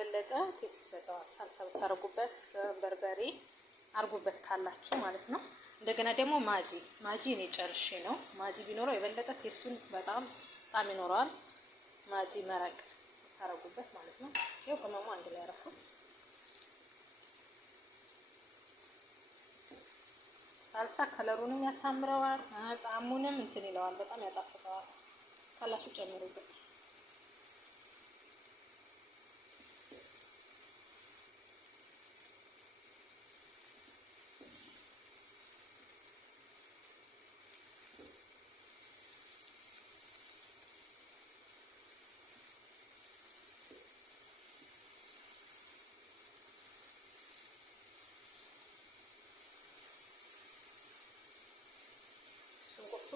የበለጠ ቴስት ይሰጠዋል። ሳልሳ ብታረጉበት በርበሬ አርጉበት ካላችሁ ማለት ነው። እንደገና ደግሞ ማጂ እኔ ጨርሼ ነው። ማጂ ቢኖረው የበለጠ ቴስቱን በጣም ይኖረዋል። ማጂ መረቅ ታረጉበት ማለት ነው። ይሄው ቅመሙ አንድ ላይ አረኩት። ሳልሳ ከለሩንም ያሳምረዋል፣ ጣዕሙንም እንትን ይለዋል፣ በጣም ያጣፍጠዋል። ካላችሁ ጨምሩበት።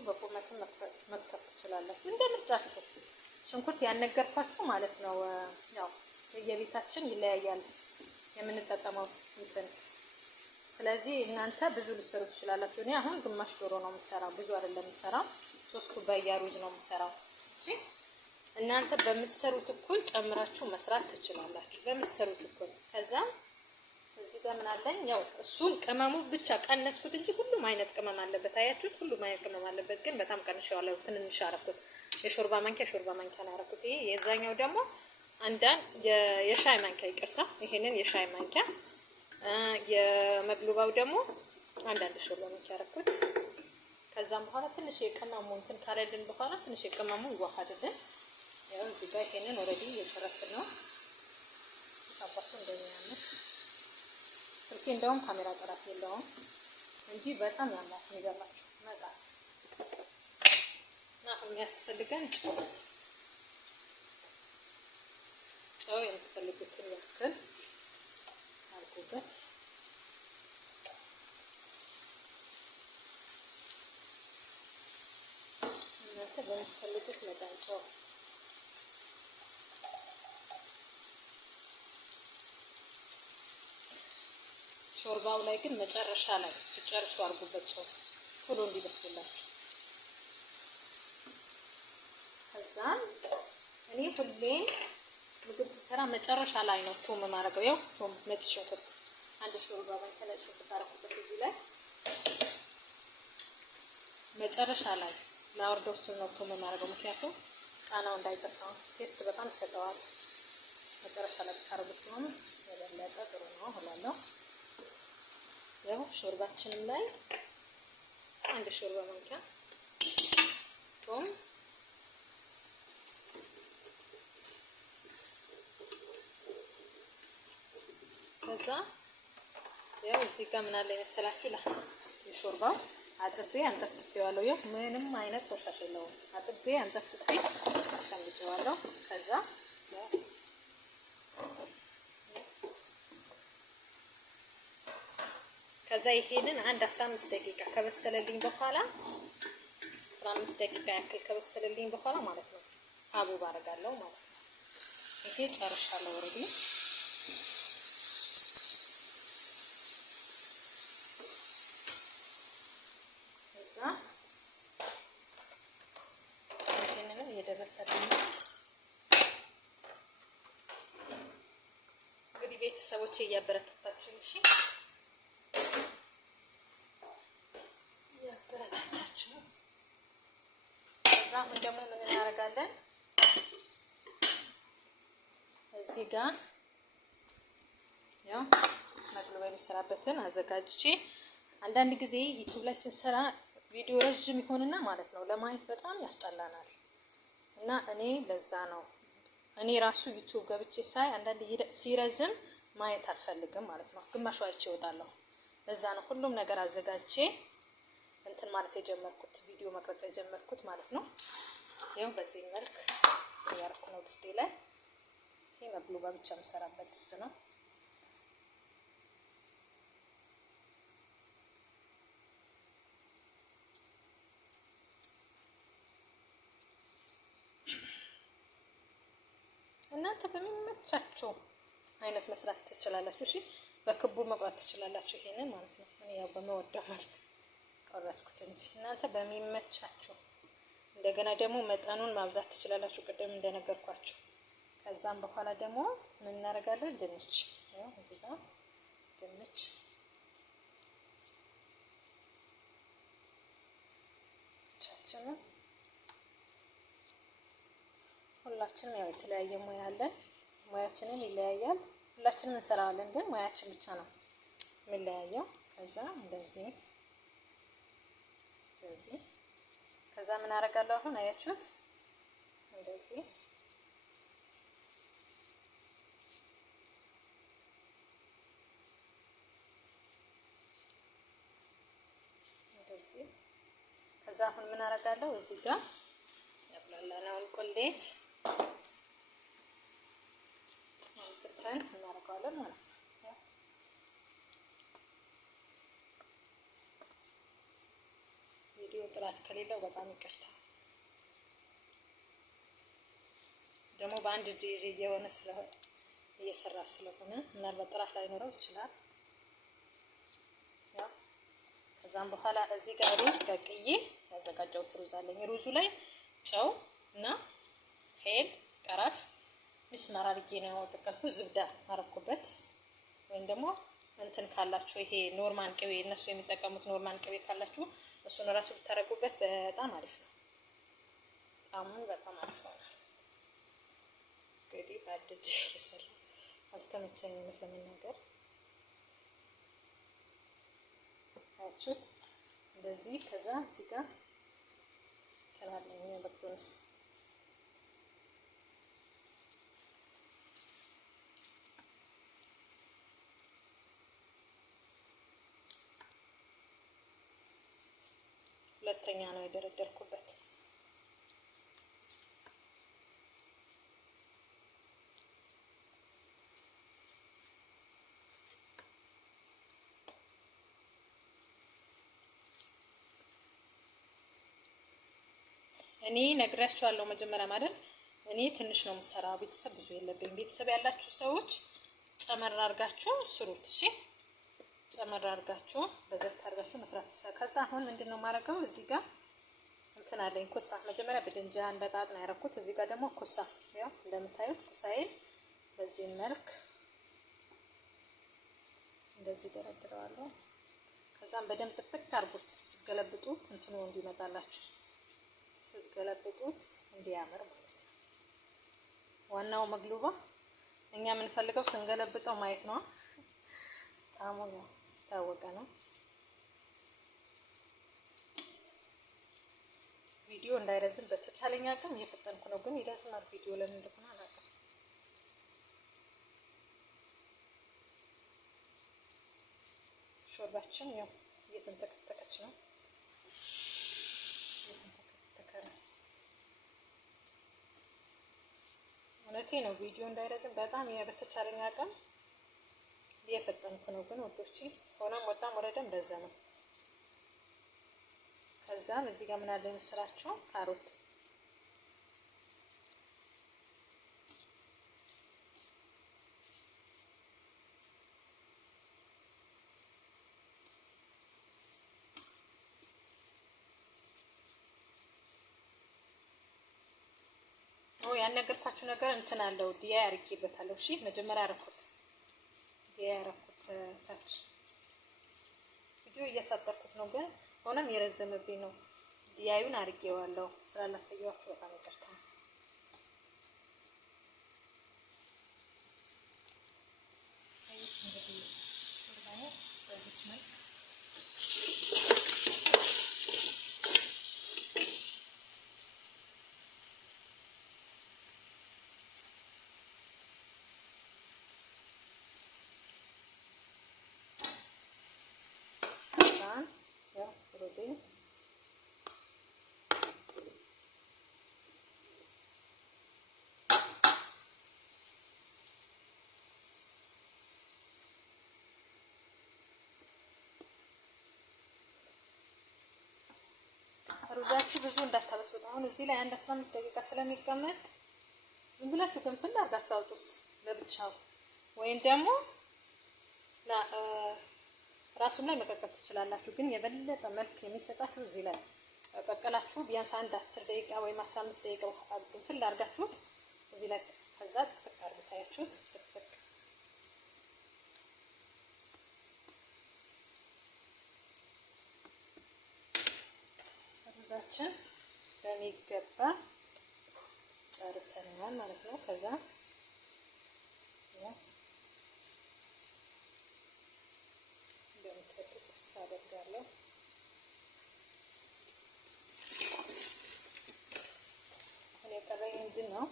በቁመቱ መክተፍ ትችላላችሁ እንደ ምርጫችሁ። ሽንኩርት ያነገርኳችሁ ማለት ነው። ያው የቤታችን ይለያያል የምንጠቀመው እንትን። ስለዚህ እናንተ ብዙ ልትሰሩ ትችላላችሁ። እኔ አሁን ግማሽ ዶሮ ነው የምሰራው፣ ብዙ አይደለም የምሰራው። 3 ኩባያ ሩዝ ነው የምሰራው። እሺ እናንተ በምትሰሩት እኩል ጨምራችሁ መስራት ትችላላችሁ፣ በምትሰሩት እኩል። ከዛ እዚህ ጋር ምን አለኝ? ያው እሱን ቅመሙ ብቻ ቀነስኩት እንጂ ሁሉም አይነት ቅመም አለበት። አያችሁት? ሁሉም አይነት ቅመም አለበት፣ ግን በጣም ቀንሼዋለሁ። ትንንሽ አረኩት። የሾርባ ማንኪያ ነው ያረኩት። ይሄ የዛኛው ደግሞ የሻይ ማንኪያ ይቅርታ፣ ይሄንን የሻይ ማንኪያ፣ የመግሉባው ደግሞ አንዳንድ ሾርባ ማንኪያ ያረኩት። ከዛም በኋላ ትንሽ የቅመሙ እንትን ካለልን በኋላ ትንሽ የቅመሙ ይዋሃድልን። ያው እዚህ ጋር ይሄንን ኦልሬዲ እየጨረስን ነው። ሳባሱ እንደሚያምር ስልኬ እንደውም ካሜራ ጥራት የለውም እንጂ በጣም ያምራል። የሚገርማችሁ መጣ እና የሚያስፈልገን ጨው የምትፈልጉትን ያክል አድርጉበት። እናንተ በምትፈልጉት መጠን ጨው ሾርባው ላይ ግን መጨረሻ ላይ ሲጨርሱ አድርጉበት፣ ጨው ቶሎ እንዲበስልላችሁ። ከዛም እኔ ሁሌ ምግብ ስሰራ መጨረሻ ላይ ነው ቶም የማደርገው። ያው ቶም ነጭ ሽንኩርት አንድ ሾርባ ማንኪያ ነጭ ሽንኩርት አደረኩበት እዚህ ላይ መጨረሻ ላይ ላወርደው ስል ነው ቶም የማደርገው፣ ምክንያቱም ቃናው እንዳይጠፋ ቴስት በጣም ይሰጠዋል። መጨረሻ ላይ ታረጉት ነው የበለጠ ጥሩ ነው እላለሁ። ያው ሾርባችንም ላይ አንድ ሾርባ ማንኪያ ቶም፣ ከዛ ያው እዚህ ጋር ምን አለ መሰላችሁ የሾርባው አጥቤ አንጠፍጥፌዋለሁ። ያው ምንም አይነት ቆሻሻ የለውም። አጥቤ አንጠፍጥፌ አስቀምጬዋለሁ። ከዛ ይሄንን አንድ 15 ደቂቃ ከበሰለልኝ በኋላ 15 ደቂቃ ያክል ከበሰለልኝ በኋላ ማለት ነው አቡብ አደርጋለሁ ማለት ነው። ይሄ ጨርሻለሁ ኦልሬዲ። ከዛ ይሄንን እየደረሰልኝ እንግዲህ ቤተሰቦቼ እያበረታታችሁ እሺ ያበረታታችሁ። ከዛ አሁን ደግሞ ምን እናደርጋለን? እዚህ ጋር ያው መግሉባ የሚሰራበትን አዘጋጅቼ አንዳንድ ጊዜ ዩቲዩብ ላይ ስንሰራ ቪዲዮ ረጅም ይሆንና ማለት ነው ለማየት በጣም ያስጠላናል። እና እኔ ለዛ ነው እኔ ራሱ ዩቲዩብ ገብቼ ሳይ አንዳንድ ሲረዝም ማየት አልፈልግም ማለት ነው። ግማሹ አይቼ እወጣለሁ። ለዛ ነው ሁሉም ነገር አዘጋጅቼ እንትን ማለት የጀመርኩት ቪዲዮ መቅረጽ የጀመርኩት ማለት ነው። ይሄው በዚህ መልክ ያርኩ ነው ድስቴ ላይ። ይሄ መግሉባ ብቻ የምሰራበት ድስት ነው። እናንተ በሚመቻችሁ አይነት መስራት ትችላላችሁ። እሺ በክቡ መቁረጥ ትችላላችሁ። ይሄንን ማለት ነው። እኔ ያው በመወደው መልክ ቆረጥኩት እንጂ እናንተ በሚመቻችሁ። እንደገና ደግሞ መጠኑን ማብዛት ትችላላችሁ ቅድም እንደነገርኳችሁ። ከዛ ከዛም በኋላ ደግሞ ምን እናደርጋለን? ድንች ያው እዚህ ጋር ድንች ቻችንን ሁላችንም ያው የተለያየ ሙያ አለን። ሙያችንን ይለያያል። ሁላችንም እንሰራዋለን፣ ግን ሙያችን ብቻ ነው የሚለያየው። ከዛ እንደዚህ ከዛ ምን አደርጋለሁ አሁን አያችሁት? እንደዚህ ከዛ አሁን ምን አደርጋለሁ? እዚህ ጋር ያብላላነውን ቁሌት አውጥተን እናደርጋለን ማለት ነው። ቪዲዮ ጥራት ከሌለው በጣም ይቅርታ። ደግሞ በአንድ እጅ እየሆነ ስለሆነ እየሰራ ስለሆነ ምናልባት ጥራት ላይኖረው ይችላል። ያው ከዛም በኋላ እዚህ ጋር ሩዝ ቀቅዬ ያዘጋጀሁት ሩዝ አለኝ። ሩዙ ላይ ጨው እና ሄል ቀረፍ ሚስማር አድርጌ ነው ያወጣሁት። ዝብዳ አረኩበት። ወይም ደግሞ እንትን ካላችሁ ይሄ ኖርማል ቅቤ እነሱ የሚጠቀሙት ኖርማል ቅቤ ካላችሁ እሱን ራሱ ብታረጉበት በጣም አሪፍ ነው። ጣዕሙን በጣም አሪፍ ነው። እንግዲህ ባድጅ ይሰራ አልተመቸኝም ለመናገር። አያችሁት? እንደዚህ ከዛ እዚህ ጋር ተናለኝ በቅቶንስ ሁለተኛ ነው የደረደርኩበት። እኔ ነግራችኋለሁ መጀመሪያ ማለት እኔ ትንሽ ነው የምሰራው። ቤተሰብ ብዙ የለብኝ። ቤተሰብ ያላችሁ ሰዎች ጨመር አድርጋችሁ ስሩት። እሺ ጨመር አድርጋችሁ በዘት አድርጋችሁ መስራት ይችላል። ከዛ አሁን ምንድነው የማደርገው? እዚህ ጋር እንትን አለኝ ኩሳ። መጀመሪያ በድንጃን በጣጥ ነው ያደረኩት። እዚህ ጋር ደግሞ ኩሳ፣ ያው እንደምታዩት ኩሳዬን በዚህ መልክ እንደዚህ ደረድረዋለሁ። ከዛም በደንብ ጥቅጥቅ አድርጉት። ሲገለብጡት እንትኑ እንዲመጣላችሁ ሲገለብጡት እንዲያምር ማለት ነው። ዋናው መግሉባ እኛ የምንፈልገው ስንገለብጠው ማየት ነው። ጣዕሙ ነው ታወቀ ነው። ቪዲዮ እንዳይረዝም በተቻለኝ አቅም እየፈጠንኩ ነው፣ ግን ይረዝማል ቪዲዮ ለምን እንደሆነ አላውቅም። ሾርባችን ያው እየተንተከተከች ነው። እውነቴ ነው። ቪዲዮ እንዳይረዝም በጣም በተቻለኝ አቅም እየፈጠንኩ ነው፣ ግን ወዶቼ ሆነም ወጣም ወረደም እንደዛ ነው። ከዛም እዚህ ጋር ምን አለ መሰላችሁ? ካሮት ያልነገርኳችሁ ነገር እንትን አለው ዲያ ያርጌበታለሁ። እሺ መጀመሪያ አረኩት ዲያ ያረኩት ታች ቪዲዮ እያሳጠርኩት ነው፣ ግን ሆነም የረዘመብኝ ነው። ዲያዩን አርጌዋለሁ ስላላሳየኋችሁ በጣም ይቅርታ። ሩዛችሁ ብዙ እንዳታበስሉት። አሁን እዚህ ላይ 15 ደቂቃ ስለሚቀመጥ ዝም ብላችሁ ገንፍል አድርጋችሁ አውጡት ለብቻው፣ ወይም ደግሞ ራሱን ላይ መቀቀል ትችላላችሁ። ግን የበለጠ መልክ የሚሰጣችሁ እዚህ ላይ ቀቀላችሁ ቢያንስ 10 ደቂቃ ወይም 15 ደቂቃ ገንፍል አድርጋችሁ እዚህ ላይ ከዛ ጥቅጥቅ አድርጋችሁት ጥቅጥቅ ሩዛችን በሚገባ ጨርሰናል ማለት ነው። ከዛ እንደምትወዱት ተስፋ አደርጋለሁ። አሁን የቀረኝ ምንድን ነው?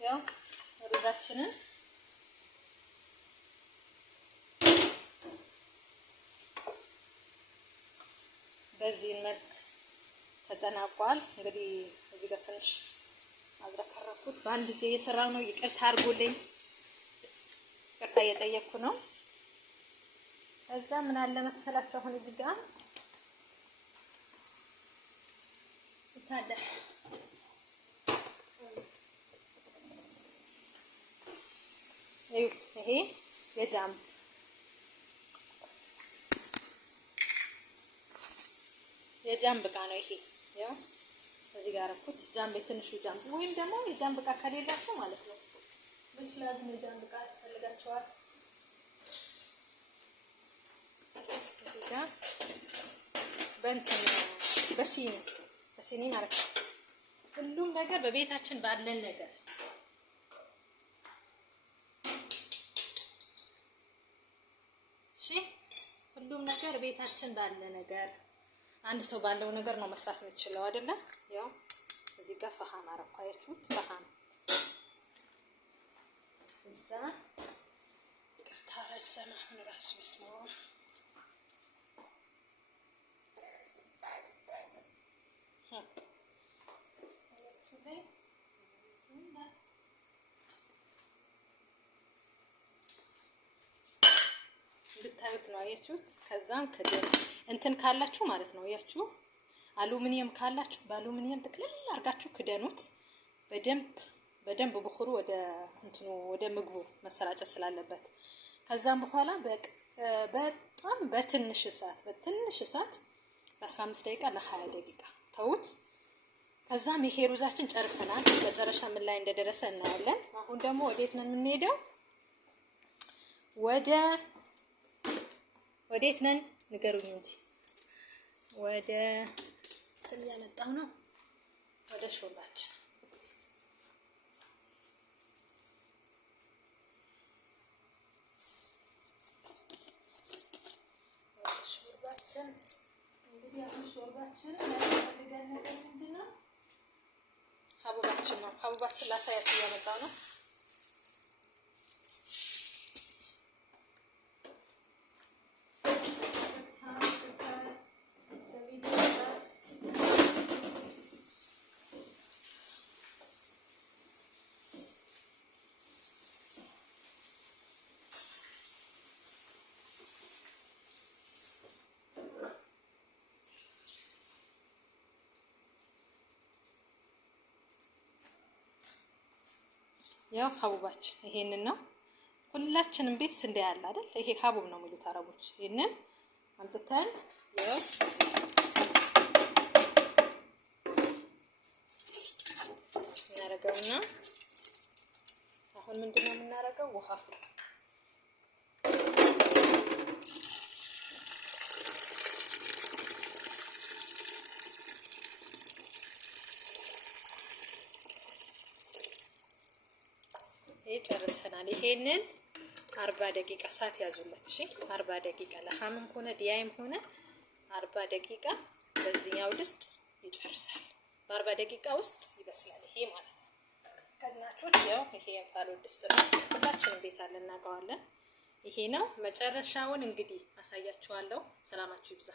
ያው ሩዛችንን በዚህ መልክ ተጠናቋል። እንግዲህ እዚህ ጋር ትንሽ አዝረከረኩት። በአንድ ጊዜ እየሰራሁ ነው። ይቅርታ አድርጉልኝ። ይቅርታ እየጠየቅኩ ነው። ከዛ ምን አለ መሰላችሁ አሁን እዚህ ጋር ታዲያ ይሄ የጃምብ ዕቃ ነው። ይሄ ያው እዚህ ጋር አረኩት። ጃምብ ትንሹ ጃምብ ወይም ደግሞ የጃምብ ዕቃ ከሌላችሁ ማለት ነው ብቻ የጃምብ ዕቃ ያስፈልጋችኋል። እዚህ ጋር በሲኒ ማለት ነው። ሁሉም ነገር በቤታችን ባለን ነገር ሁሉም ነገር ቤታችን ባለ ነገር አንድ ሰው ባለው ነገር ነው መስራት የምችለው አይደለ? ያው እዚህ ጋር ፈሃም አረኳያችሁት። ፈሃም እዛ ቅርታ ረሰና ራስ ብስሞ እንድታዩት ነው አያችሁት። ከዛም ከደም እንትን ካላችሁ ማለት ነው ያችሁ አሉሚኒየም ካላችሁ በአሉሚኒየም ጥቅልል አድርጋችሁ ክደኑት። በደንብ ብኹሩ ወደ እንትኑ ወደ ምግቡ መሰራጨት ስላለበት ከዛም በኋላ በጣም በትንሽ እሳት ለ15 ደቂቃ ለ20 ደቂቃ ተውት። ከዛም ይሄ ሩዛችን ጨርሰናል። መጨረሻ ምን ላይ እንደደረሰ እናያለን። አሁን ደግሞ ወዴት ነው የምንሄደው? ወዴት ነን ንገሩኝ እንጂ ወደ እንትን ያመጣው ነው። ወደ ሾርባችን እንግዲህ አሁን ሾርባችን የሚያስፈልገን ነገር ምንድን ነው? ሀቡባችን ነው። ሀቡባችን ላሳያችሁ እያመጣው ነው። ያው ሀቡባችን ይሄንን ነው። ሁላችንም ቤት ስንዴ ያለ አይደል? ይሄ ሀቡብ ነው የሚሉት አረቦች። ይሄንን አምጥተን ያው እናረጋውና አሁን ምንድነው የምናረገው? ውሃ ጨርሰናል። ይሄንን 40 ደቂቃ ሰዓት ያዙለት። እሺ 40 ደቂቃ ለሐምም ሆነ ዲያይም ሆነ 40 ደቂቃ በዚህኛው ድስት ይጨርሳል። በ40 ደቂቃ ውስጥ ይበስላል ይሄ ማለት ነው። ከናችሁት ያው ይሄ የእንፋሎት ድስት ነው። ሁላችንም ቤት አለ እናውቀዋለን። ይሄ ነው። መጨረሻውን እንግዲህ አሳያችኋለሁ። ሰላማችሁ ይብዛ።